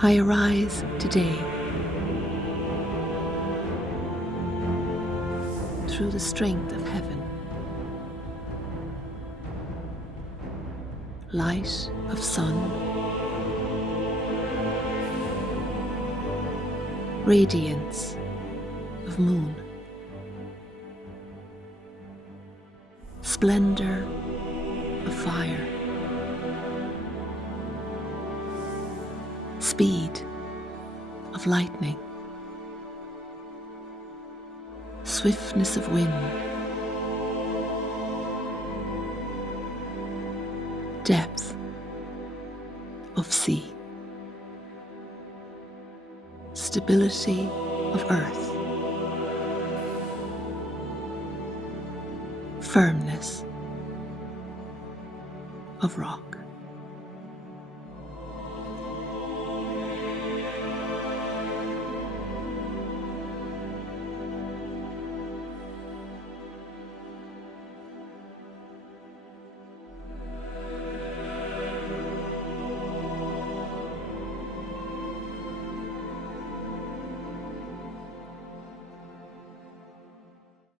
I arise today through the strength of heaven, light of sun, radiance of moon, splendor of fire, speed of lightning, swiftness of wind, depth of sea, stability of earth, firmness of rock.